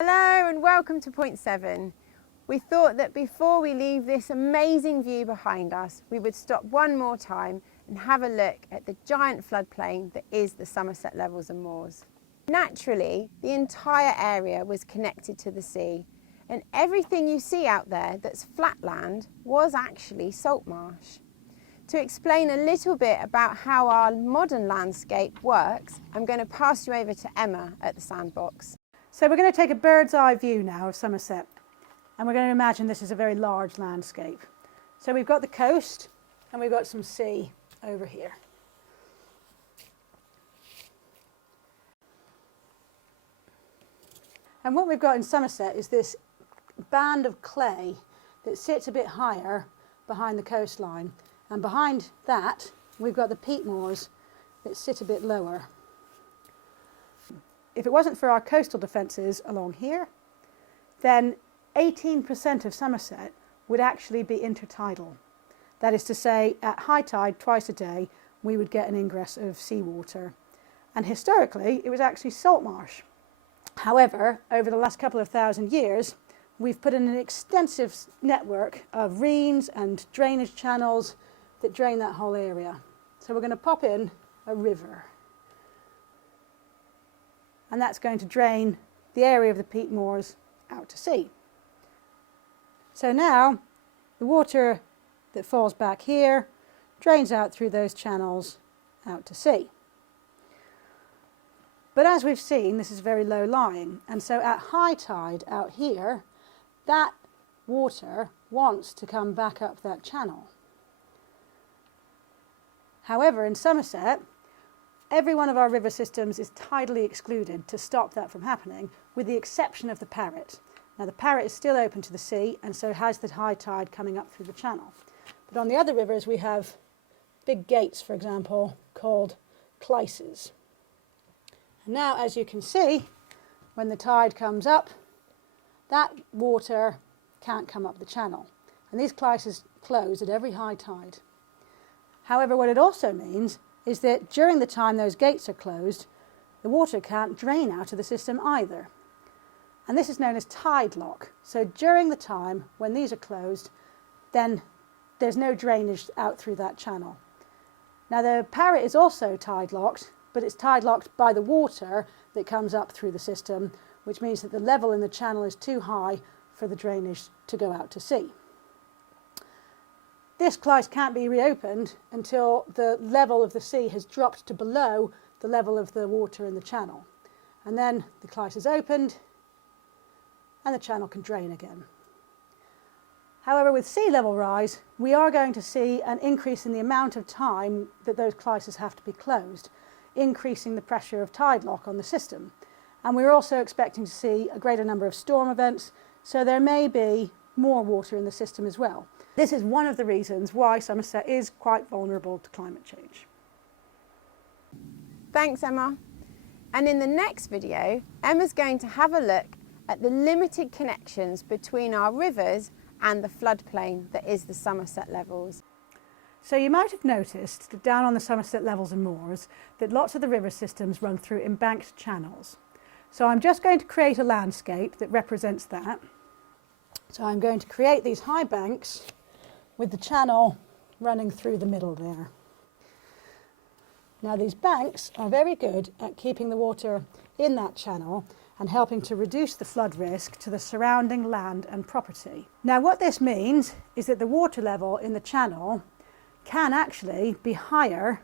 Hello and welcome to point 7. We thought that before we leave this amazing view behind us, we would stop one more time and have a look at the giant floodplain that is the Somerset Levels and Moors. Naturally, the entire area was connected to the sea, and everything you see out there that's flatland was actually salt marsh. To explain a little bit about how our modern landscape works, I'm going to pass you over to Emma at the Sandbox. So we're going to take a bird's eye view now of Somerset, and we're going to imagine this is a very large landscape. So we've got the coast and we've got some sea over here. And what we've got in Somerset is this band of clay that sits a bit higher behind the coastline, and behind that we've got the peat moors that sit a bit lower. If it wasn't for our coastal defences along here, then 18% of Somerset would actually be intertidal. That is to say, at high tide twice a day, we would get an ingress of seawater. And historically, it was actually salt marsh. However, over the last couple of thousand years, we've put in an extensive network of reens and drainage channels that drain that whole area. So we're going to pop in a river. And that's going to drain the area of the peat moors out to sea. So now the water that falls back here drains out through those channels out to sea. But as we've seen, this is very low lying, and so at high tide out here, that water wants to come back up that channel. However, in Somerset, every one of our river systems is tidally excluded to stop that from happening, with the exception of the Parrett. Now the Parrett is still open to the sea and so has the high tide coming up through the channel. But on the other rivers we have big gates, for example, called clyces. And now, as you can see, when the tide comes up, that water can't come up the channel. And these clyces close at every high tide. However, what it also means is that during the time those gates are closed, the water can't drain out of the system either. And this is known as tide lock. So during the time when these are closed, then there's no drainage out through that channel. Now the Parrett is also tide locked, but it's tide locked by the water that comes up through the system, which means that the level in the channel is too high for the drainage to go out to sea. This clyce can't be reopened until the level of the sea has dropped to below the level of the water in the channel. And then the clyce is opened and the channel can drain again. However, with sea level rise, we are going to see an increase in the amount of time that those clyces have to be closed, increasing the pressure of tide lock on the system. And we're also expecting to see a greater number of storm events, so there may be more water in the system as well. This is one of the reasons why Somerset is quite vulnerable to climate change. Thanks, Emma. And in the next video, Emma's going to have a look at the limited connections between our rivers and the floodplain that is the Somerset Levels. So you might have noticed that down on the Somerset Levels and Moors that lots of the river systems run through embanked channels. So I'm just going to create a landscape that represents that. So I'm going to create these high banks with the channel running through the middle there. Now these banks are very good at keeping the water in that channel and helping to reduce the flood risk to the surrounding land and property. Now what this means is that the water level in the channel can actually be higher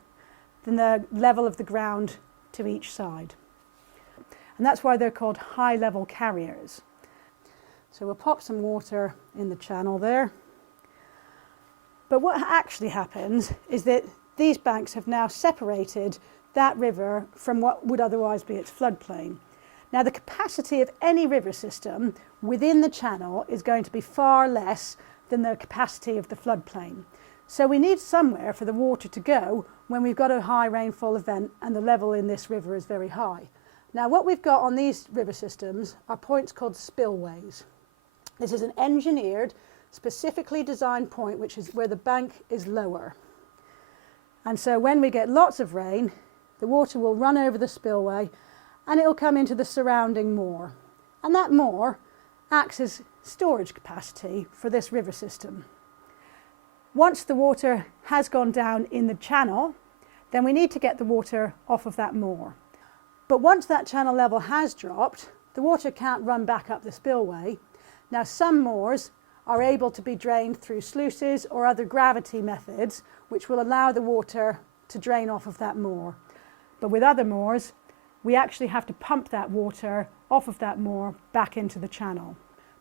than the level of the ground to each side. And that's why they're called high level carriers. So we'll pop some water in the channel there. But what actually happens is that these banks have now separated that river from what would otherwise be its floodplain. Now the capacity of any river system within the channel is going to be far less than the capacity of the floodplain. So we need somewhere for the water to go when we've got a high rainfall event and the level in this river is very high. Now what we've got on these river systems are points called spillways. This is an engineered, specifically designed point which is where the bank is lower. And so when we get lots of rain, the water will run over the spillway and it will come into the surrounding moor. and that moor acts as storage capacity for this river system. Once the water has gone down in the channel, then we need to get the water off of that moor. But once that channel level has dropped, the water can't run back up the spillway. Now, some moors are able to be drained through sluices or other gravity methods, which will allow the water to drain off of that moor. But with other moors, we actually have to pump that water off of that moor back into the channel.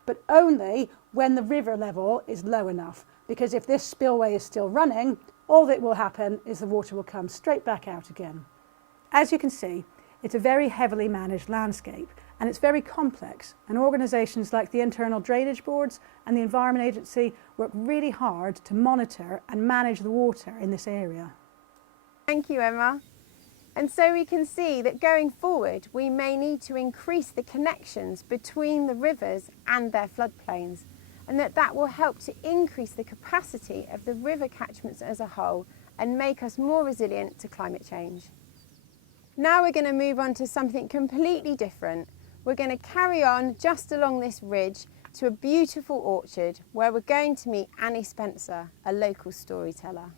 But only when the river level is low enough, because if this spillway is still running, all that will happen is the water will come straight back out again. As you can see, it's a very heavily managed landscape, and it's very complex, and organisations like the Internal Drainage Boards and the Environment Agency work really hard to monitor and manage the water in this area. Thank you, Emma. And so we can see that going forward, we may need to increase the connections between the rivers and their floodplains, and that will help to increase the capacity of the river catchments as a whole and make us more resilient to climate change. Now we're going to move on to something completely different. We're going to carry on just along this ridge to a beautiful orchard where we're going to meet Annie Spencer, a local storyteller.